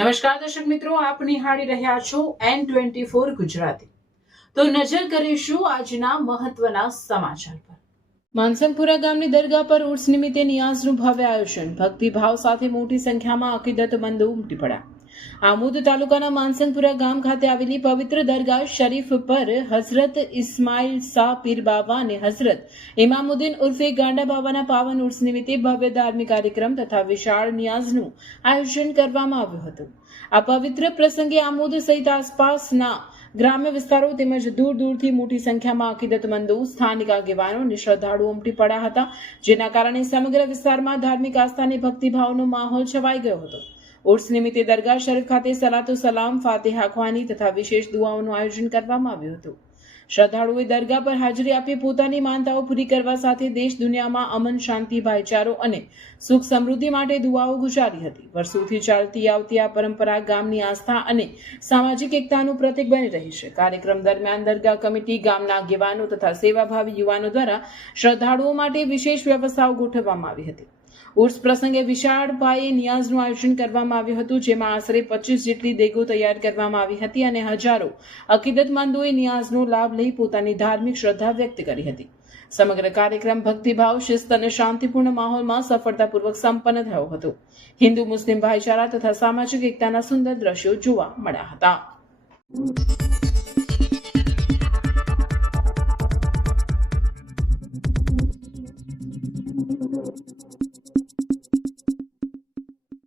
નમસ્કાર દર્શક મિત્રો, આપ નિહાળી રહ્યા છો N24 ગુજરાતી। તો નજર કરીશું આજના મહત્વના સમાચાર પર। માનસંગપુરા ગામની દરગાહ પર ઉર્સ નિમિત્તે નિયાઝનું ભવ્ય આયોજન, ભક્તિભાવ સાથે મોટી સંખ્યામાં અકીદતમંદો ઉમટી પડ્યા। આમોદ તાલુકાના માનસંગપુરા ગામ ખાતે આવેલી પવિત્ર દરગાહ શરીફ પર હઝરત ઇસ્માઇલ શાહ પીર બાવા અને હઝરત ઇમામુદ્દીન ઉર્ફે ગાંડા બાવાના પાવન ઉર્સ નિમિત્તે ભવ્ય ધાર્મિક કાર્યક્રમ તથા વિશાળ નિયાઝનું આયોજન કરવામાં આવ્યું હતું। આ પવિત્ર પ્રસંગે આમોદ સહિત આસપાસના ગ્રામ્ય વિસ્તારો તેમજ દૂર દૂરથી મોટી સંખ્યામાં અકીદતમંદો, સ્થાનિક આગેવાનો અને શ્રદ્ધાળુઓ ઉમટી પડ્યા હતા, જેના કારણે સમગ્ર વિસ્તારમાં ધાર્મિક આસ્થા અને ભક્તિભાવનો માહોલ છવાઈ ગયો હતો। ઉર્સ નિમિત્તે દરગાહ શરીફ ખાતે સલાતો સલામ, ફાતિહા ખ્વાની તથા વિશેષ દુઆઓનું આયોજન કરવામાં આવ્યું હતું। શ્રદ્ધાળુઓએ દરગાહ પર હાજરી આપી પોતાની માનતાઓ પૂરી કરવા સાથે દેશ દુનિયામાં અમન, શાંતિ, ભાઈચારો અને સુખ સમૃદ્ધિ માટે દુઆઓ ગુજારી હતી। વર્ષોથી ચાલતી આવતી આ પરંપરા ગામની આસ્થા અને સામાજિક એકતાનું પ્રતીક બની રહી છે। કાર્યક્રમ દરમિયાન દરગાહ કમિટી, ગામના આગેવાનો તથા સેવાભાવી યુવાનો દ્વારા શ્રદ્ધાળુઓ માટે વિશેષ વ્યવસ્થાઓ ગોઠવવામાં આવી હતી। ઉર્સ પ્રસંગે વિશાળ પાયે નિયાઝનું આયોજન કરવામાં આવ્યું હતું, જેમાં આશરે 25 જેટલી દેગો તૈયાર કરવામાં આવી હતી અને હજારો અકીદતમંદોએ નિયાઝનો લાભ લઈ પોતાની ધાર્મિક શ્રદ્ધા વ્યક્ત કરી હતી। સમગ્ર કાર્યક્રમ ભક્તિભાવ, શિસ્ત અને શાંતિપૂર્ણ માહોલમાં સફળતાપૂર્વક સંપન્ન થયો હતો। હિન્દુ મુસ્લિમ ભાઈચારા તથા સામાજિક એકતાના સુંદર દ્રશ્યો જોવા મળ્યા હતા।